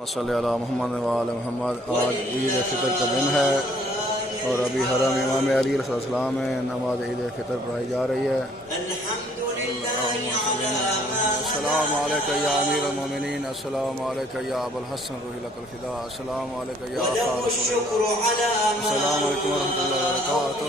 सल्लल्लाहु अलैहि मोहम्मद व आले मोहम्मद। आज ईद फितर का दिन है और अभी हरम इमाम अली अलैहिस्सलाम में नमाज ईद फितर पढ़ाई जा रही है। अस्सलामु अलैका या अमीरुल मोमिनीन, अस्सलामु अलैका या अबुल हसन रूही लकल फिदा, अस्सलामु अलैका या आका रसूलुल्लाह, अस्सलामु अलैकुम व रहमतुल्लाहि व बरकातुहू।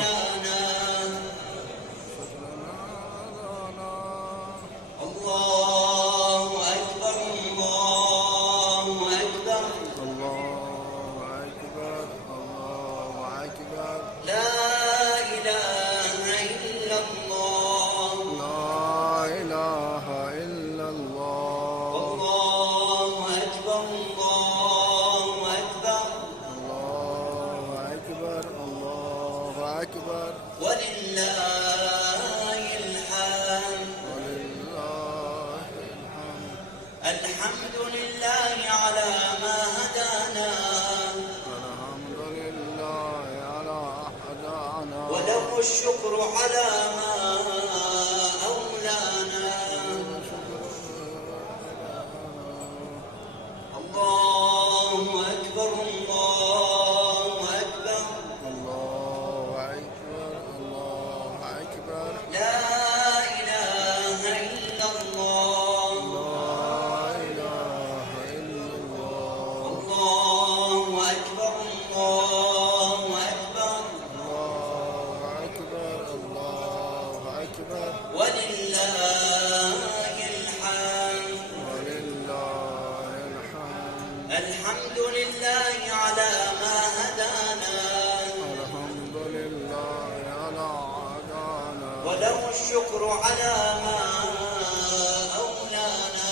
الحمد لله على ما هدانا وله الشكر على ما أولانا. الله أكبر الله أكبر الله أكبر الله أكبر. لا إله إلا الله لا إله إلا الله. الله أكبر الله أكبر الله أكبر الله أكبر. ولله الحمد. ولله الحمد. الحمد لله على ما هدانا الحمد لله على هدانا وله الشكر على ما أولانا.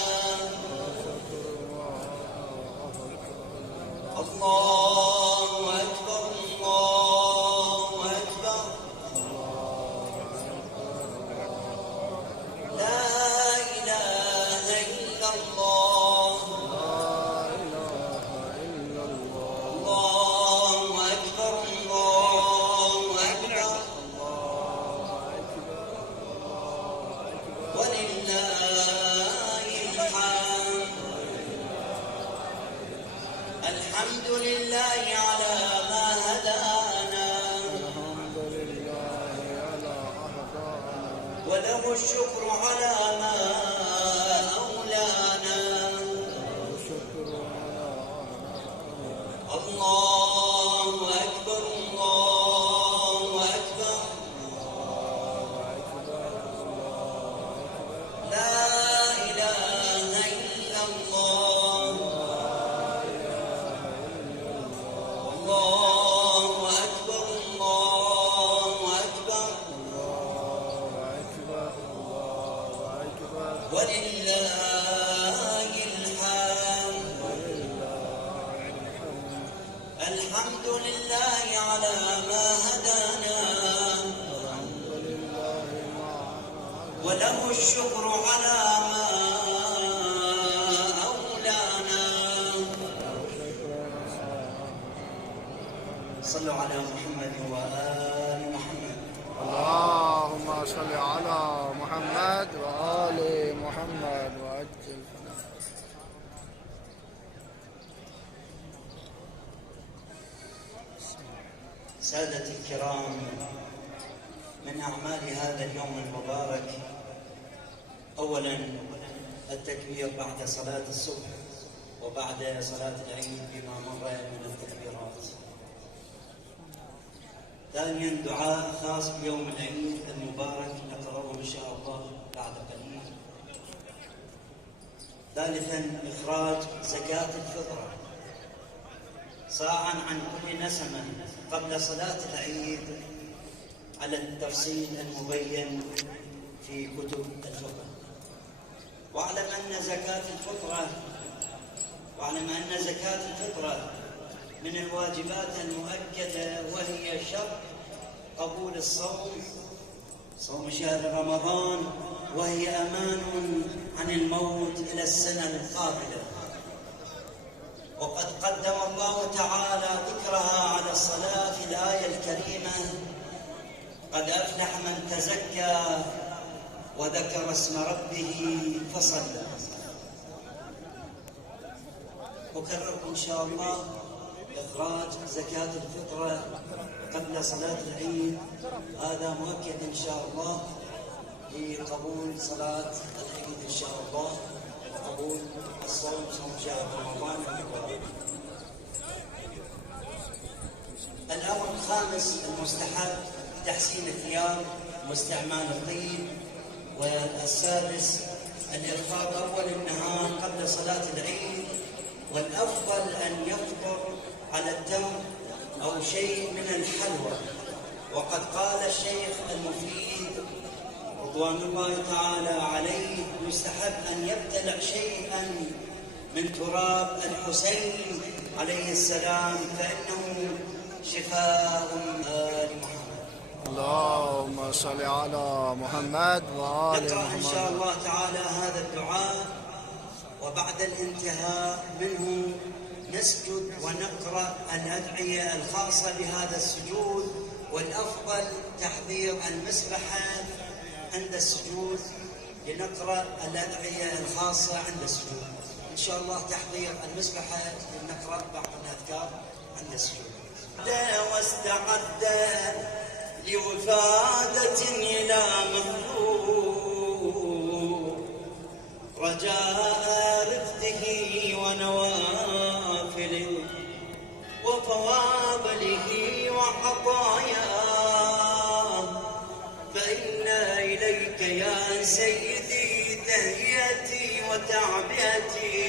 الله أكبر الله أكبر. لا إله إلا الله. الله أكبر الله أكبر. ولله الحمد. الحمد لله على ما هدانا الحمد لله على هدانا وله الشكر على ما أولانا. الله أكبر الله أكبر. لا إله إلا الله. الله أكبر الله أكبر. ولله الحمد. الحمد لله على ما هدانا وله الشكر على ما أولانا. صلوا على محمد وآل محمد. اللهم صل على محمد وآل محمد وعجل سادتي الكرام، من أعمال هذا اليوم المبارك أولا التكبير بعد صلاة الصبح وبعد صلاة العيد بما مر من التكبيرات. ثانيا دعاء خاص بيوم العيد المبارك نقرأه إن شاء الله بعد قليل. ثالثا إخراج زكاة الفطرة صاعا عن كل نسمة قبل صلاة العيد على التفصيل المبين في كتب الفقه. واعلم أن زكاة الفطرة من الواجبات المؤكدة، وهي شرط قبول الصوم، صوم شهر رمضان، وهي أمان عن الموت إلى السنة القابلة. وقد قدم الله تعالى ذكرها على الصلاة في الآية الكريمة: قد أفلح من تزكى وذكر اسم ربه فصلى. أكرر إن شاء الله إخراج زكاة الفطرة قبل صلاة العيد، هذا مؤكد إن شاء الله لقبول صلاة العيد إن شاء الله وقبول الصوم، صوم شهر رمضان المبارك. الأمر الخامس المستحب تحسين الثياب واستعمال الطيب. والسادس الإفطار أول النهار قبل صلاة العيد، والأفضل أن يفطر على التمر أو شيء من الحلوى. وقد قال الشيخ المفيد رضوان الله تعالى عليه يستحب أن يبتلع شيئا من تراب الحسين عليه السلام فإنه شفاء آل محمد. اللهم صل على محمد وآل نقرأ إن شاء محمد. الله تعالى هذا الدعاء، وبعد الانتهاء منه نسجد ونقرأ الأدعية الخاصة بهذا السجود. والأفضل تحضير المسبحة عند السجود لنقرأ الأدعية الخاصة عند السجود. إن شاء الله تحضير المسبحة لنقرأ بعض الأذكار عند السجود. واستعد لوفادة إلى مخلوق رجاء رفده ونوافله وفواضله وعطاياه، فإن إليك يا سيدي تهيئتي وتعبئتي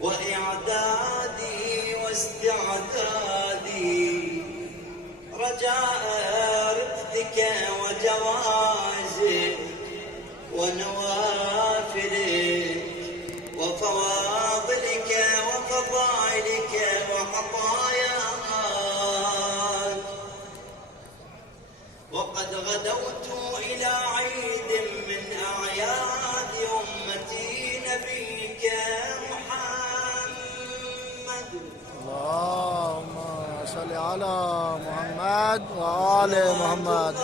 وإعدادي واستعدادي رجاء رفدك وجوازك ونوافلك وفواضلك وفضائلك وعطاياك. وقد غدوت إلى عيد من أعياد أمتي نبيك محمد. اللهم صل على محمد وآل محمد.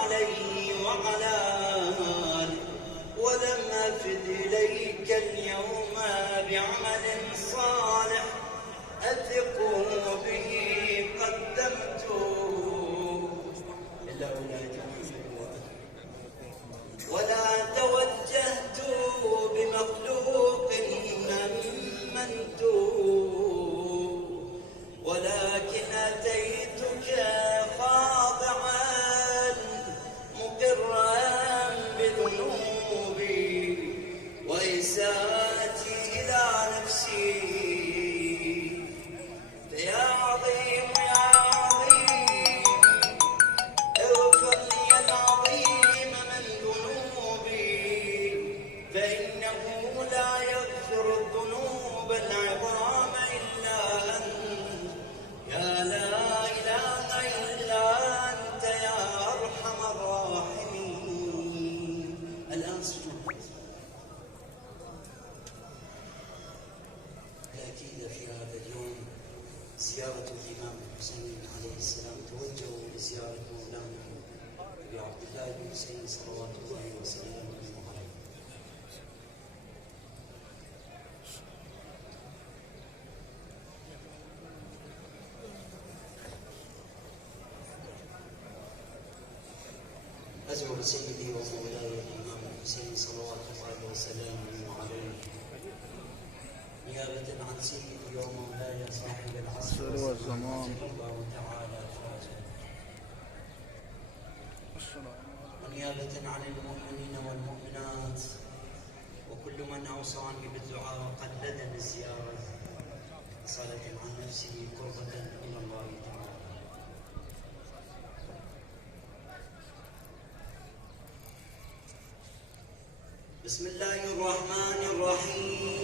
عليه وعلى آله، ولم أفد إليك اليوم بعمل صالح أثق به قدمته إلا ولاية محمد، ولا توجهت بمخلوق أمنت، ولكن أتيتك خاضعا مقرا بذنوبي وإساءتي إلى نفسي. فيا عظيم يا عظيم اغفر لي العظيم من ذنوبي، فإنه لا يغفر الذنوب العظام إلا أنت، يا لا إله إلا أنت يا أرحم الراحمين. الآن سجود. الأكيد في هذا اليوم زيارة الإمام الحسين عليه السلام، توجهوا لزيارة مولانا أبي عبد الله بن حسين صلوات الله وسلامه عليه. أزور سيدي ومولاي الإمام الحسين صلوات الله وسلامه عليه نيابة عن سيدي ومولاي صاحب العصر والزمان الله تعالى فاجر، ونيابة عن المؤمنين والمؤمنات وكل من أوصاني بالدعاء وقلدني الزيارة، صالة عن نفسه قربة إلى الله تعالى. بسم الله الرحمن الرحيم.